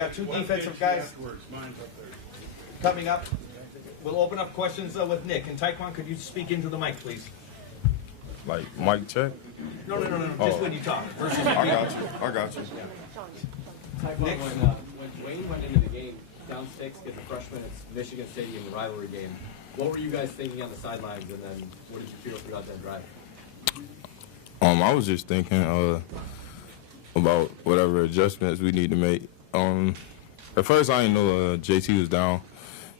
Got two defensive guys coming up. We'll open up questions with Nick. And Taekwon, could you speak into the mic, please? Like mic check? No. Just when you talk. I got you. Nick? When Wayne went into the game, down 6, get the freshman, it's Michigan City in the rivalry game. What were you guys thinking on the sidelines, and then what did you feel throughout that drive? I was just thinking about whatever adjustments we need to make. At first, I didn't know JT was down,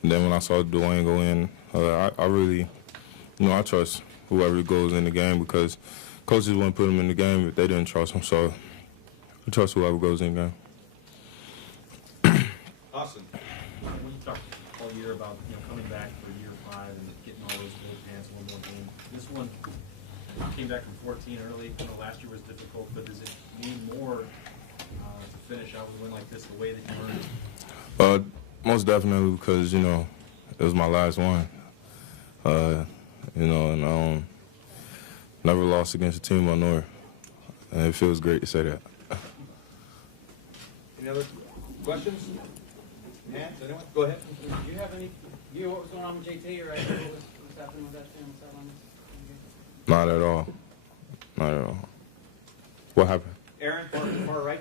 and then when I saw Dwayne go in, I really, I trust whoever goes in the game because coaches wouldn't put him in the game if they didn't trust him. So I trust whoever goes in the game. Awesome. We talked all year about coming back for year 5 and getting all those gold pants one more game. This one came back from 14 early. Last year was difficult, but does it mean more to finish out with a win like this the way that you earned it? Most definitely because it was my last one. And never lost against a team I know, and it feels great to say that. Any other questions? Hands? Anyone? Go ahead. Do you have any view what was going on with JT or what was happening with that family sideline? Not at all. Not at all. What happened? Aaron, far right.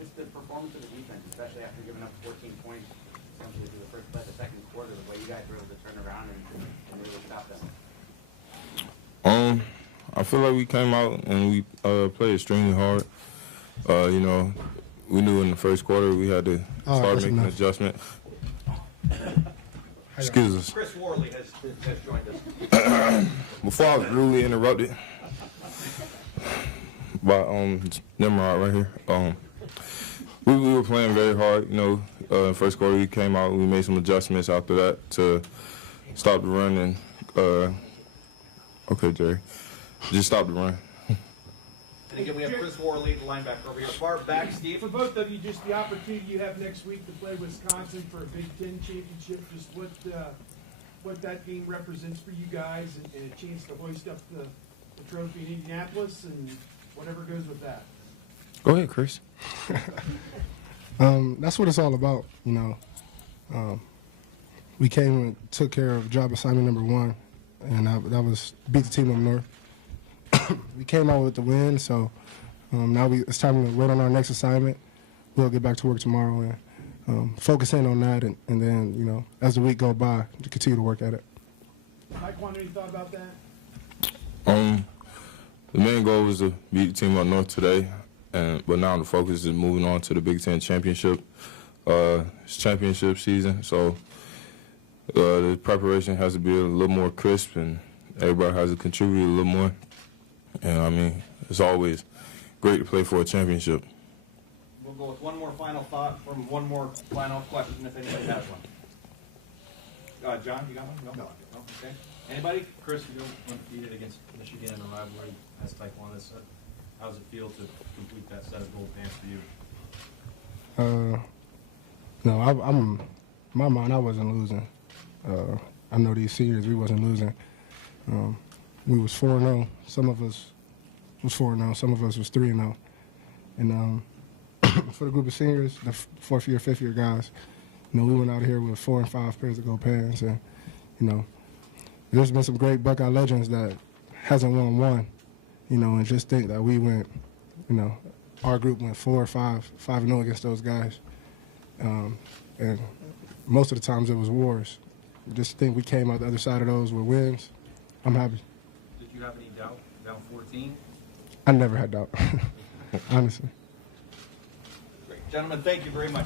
Just the performance of the defense, especially after giving up 14 points essentially through the first play of the second quarter, the way you guys were able to turn around and really stop them. I feel like we came out and we played extremely hard. We knew in the first quarter we had to start making adjustments. Excuse us. Chris Worley has joined us. Before I was rudely interrupted by Nimrod right here. We were playing very hard. First quarter we came out, we made some adjustments after that to stop the run and okay, Jerry, just stop the run. And again, we have Chris Worley, the linebacker over here. Far back, Steve. For both of you, just the opportunity you have next week to play Wisconsin for a Big Ten championship, just what that game represents for you guys and a chance to hoist up the trophy in Indianapolis and whatever goes with that. Go ahead, Chris. That's what it's all about, we came and took care of job assignment number 1, and that was beat the team up north. We came out with the win, so now it's time to wait on our next assignment. We'll get back to work tomorrow and focus in on that, and then, as the week goes by, to continue to work at it. Taekwon, any thought about that? The main goal was to beat the team up north today, but now the focus is moving on to the Big Ten championship. It's championship season, so the preparation has to be a little more crisp, and everybody has to contribute a little more. And it's always great to play for a championship. We'll go with one more final thought from one more final question, if anybody has one. John, you got one? No. Okay. Anybody? Chris, you go undefeated against Michigan in a rivalry as Taekwon. How does it feel to complete that set of gold pants for you? No, I'm in my mind, I wasn't losing. I know these seniors, we wasn't losing. We was 4-0. Some of us was 4-0. Some of us was 3-0. And for the group of seniors, the 4th year, 5th year guys, we went out here with 4 and 5 pairs of gold pants. And, there's been some great Buckeye legends that hasn't won one, and just think that we went, our group went 5-0 against those guys. And most of the times it was wars. Just think we came out the other side of those with wins. I'm happy. Did you have any doubt down 14? I never had doubt, honestly. Great. Gentlemen, thank you very much.